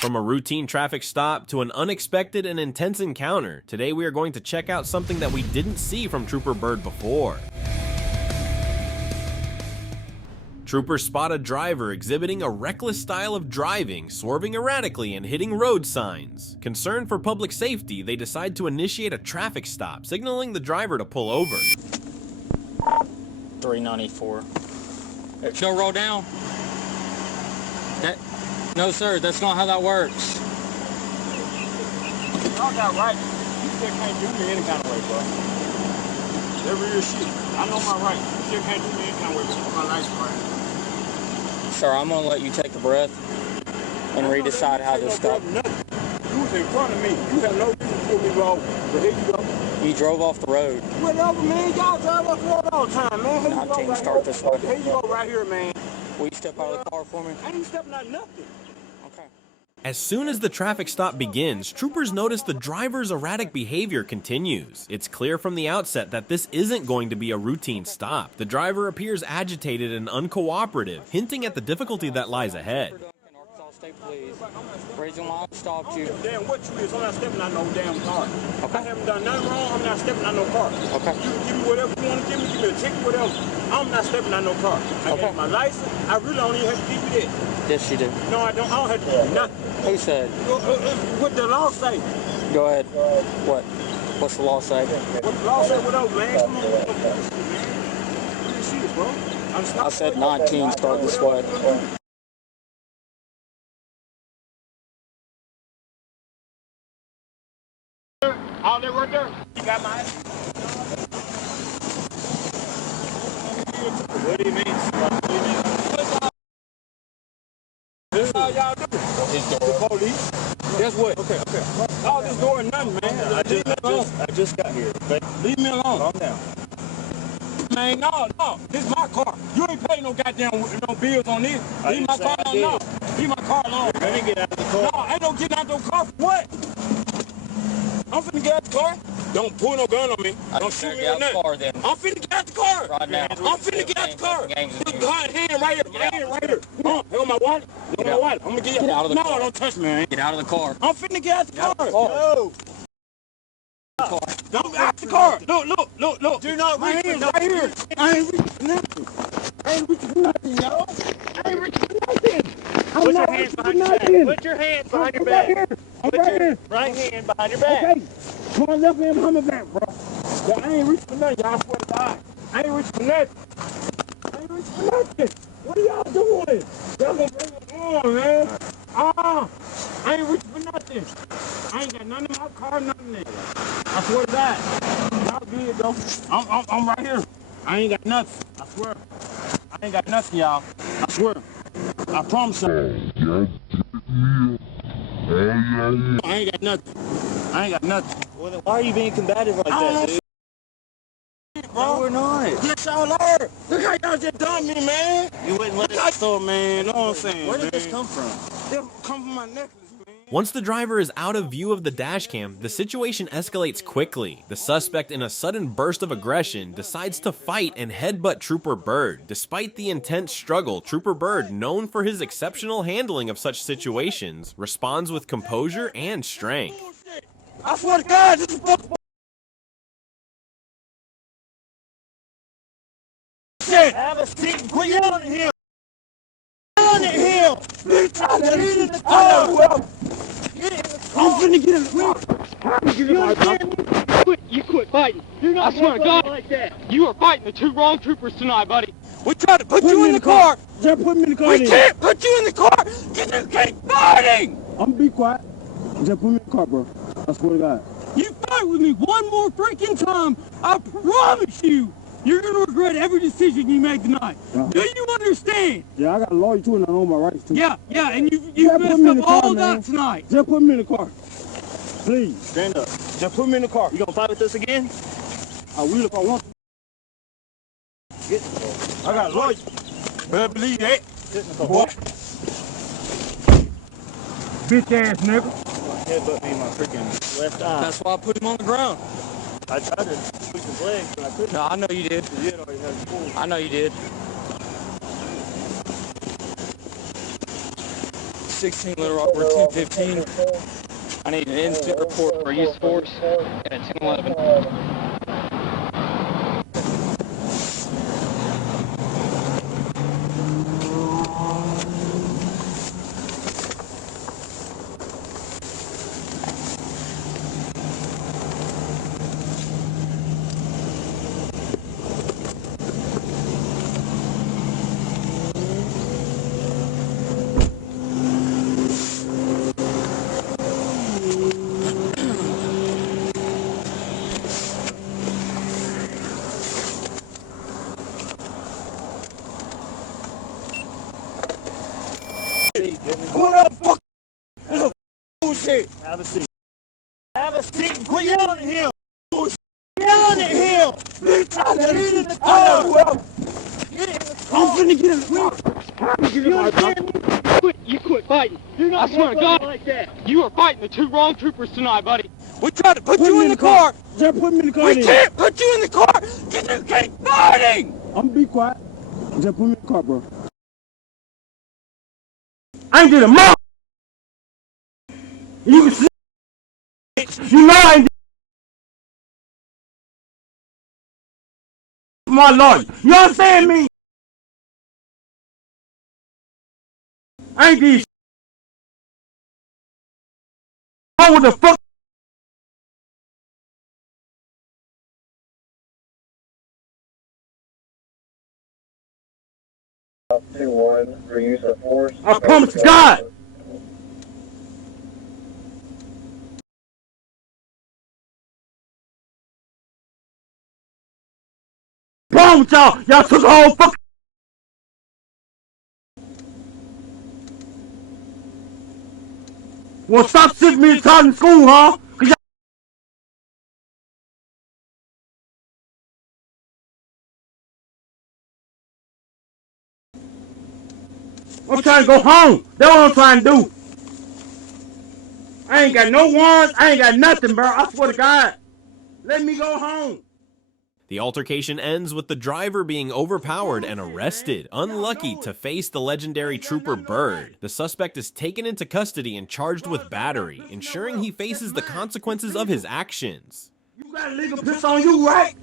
From a routine traffic stop to an unexpected and intense encounter, today we are going to check out something that we didn't see from Trooper Byrd before. Troopers spot a driver exhibiting a reckless style of driving, swerving erratically and hitting road signs. Concerned for public safety, they decide to initiate a traffic stop, signaling the driver to pull over. 394. No, roll down. No, sir, that's not how that works. Y'all got right. You still can't do me any kind of way, bro. That real shit. I know my right. You still can't do me any kind of way, but my license right. Sir, I'm gonna let you take a breath and redecide how this stops. You was in front of me. You have no reason to pull me over. But here you go. You drove off the road. Whatever, man. Y'all drive off the road all the time, man. Here 19, right start this way. Here you go right here, man. Will you step out of the car for me? I ain't stepping out nothing. Okay. As soon as the traffic stop begins, troopers notice the driver's erratic behavior continues. It's clear from the outset that this isn't going to be a routine stop. The driver appears agitated and uncooperative, hinting at the difficulty that lies ahead. State Police. Reason why I stopped you. Damn, what you is? I'm not stepping out no damn car. Okay. I haven't done nothing wrong. I'm not stepping out no car. Okay. You can give me whatever you want to give me a ticket, whatever. I'm not stepping out no car. I got my license. I really don't even have to give you that. Yes, you do. No, I don't. I don't have to give you nothing. Who said? What the law say? Go ahead. What? What's the law say? What the law say? Whatever, man. Come on, man. What shit, bro? I said 19, start this way. All that right there. You got my ID? What do you mean? This all y'all do? The police. Guess what? Okay. All this doing nothing, man. I just got here. Okay? Leave me alone. Calm down. Man, no. This is my car. You ain't paying no goddamn bills on this. Leave my car alone. No. Leave my car alone. You're gonna get out of the car. No, ain't no getting out of the car for what? I'm finna get out the car. Don't pull no gun on me. Don't shoot me or nothing. I'm finna get out the car. Right now. I'm finna get out the car. Put the hand right here. My hand right here. Come on. Here, my wallet. Look at my wallet. I'm gonna get out of the car. No, don't touch me, man. Get out of the car. I'm finna get out the car. No. Don't get out the car. Look. Do not reach for nothing. Right here. I ain't reaching for nothing. I ain't reaching for nothing, yo. I ain't reaching for nothing. Put your hands behind your back. Put your hands behind your back. Put your right hand behind your back. Okay. Put my left hand behind my back, bro. Yo, I ain't reaching for nothing, y'all. I swear to God. I ain't reaching for nothing. I ain't reaching for nothing. What are y'all doing? Y'all gonna bring it on, man. I ain't reaching for nothing. I ain't got nothing in my car, nothing there. I swear to God. Y'all good, though. I'm right here. I ain't got nothing. I swear. I ain't got nothing, y'all. I swear. I promise you. I ain't got nothing. Well, then why are you being combative like that, dude? Bro. No, we're not. Yes, y'all are. Look how y'all just done me, man. You wouldn't let it start, man. You know what I'm saying? Where did this come from? It come from my necklace, man. Once the driver is out of view of the dash cam, the situation escalates quickly. The suspect, in a sudden burst of aggression, decides to fight and headbutt Trooper Byrd. Despite the intense struggle, Trooper Byrd, known for his exceptional handling of such situations, responds with composure and strength. I swear to God, this is shit. Have a seat. Quit yelling at him. Yelling at him. I'm finna get in the car. You quit fighting. I swear to God, like that. you are fighting the two wrong troopers tonight, buddy. We tried to put you in the car. Just put me in the car. We can't put you in the car because you keep fighting. I'm gonna be quiet. Just put me in the car, bro. I swear to God. You fight with me one more freaking time, I promise you, you're gonna regret every decision you made tonight. Do you understand? Yeah, I got a lawyer too, and I know my rights too. Yeah, and you messed up all that tonight. Just put me in the car. Please. Stand up. Just put me in the car. You gonna fight with us again? I will if I want to. I got a lawyer. Better believe that. Sit in the car. Boy. Bitch ass nigga. Headbutt me in my freaking left eye. That's why I put him on the ground. I tried to squeeze his leg, but I couldn't. No, I know you did. You did already have his pull. I know you did. 16 Little Rock, we're 215. I need an instant report for use of force at 1011. What up, fuck? This is bullshit. Have a seat. Have a seat and quit yelling at him. Bullshit. Yelling at him. Bitch, I got get in the car. I'm finna get in the car. You understand me? You quit fighting. You're not I swear to God, like that. you are fighting the two wrong troopers tonight, buddy. We tried to put you in the car. Just put me in the car. We then. can't put you in the car because you keep fighting. I'm gonna be quiet. Just put me in the car, bro. I ain't did a mom. You can see. You know I ain't did my lawyer. You understand me? I ain't did. What the fuck? For use of force. I promise to God. Wrong with y'all? Y'all took the whole fuck. Well, stop sitting me talking in school, huh? I'm trying to go home. That's what I'm trying to do. I ain't got no warrants. I ain't got nothing, bro. I swear to God. Let me go home. The altercation ends with the driver being overpowered and arrested, unlucky to face the legendary Trooper Byrd. The suspect is taken into custody and charged with battery, ensuring he faces the consequences of his actions. You got a legal piss on you, right?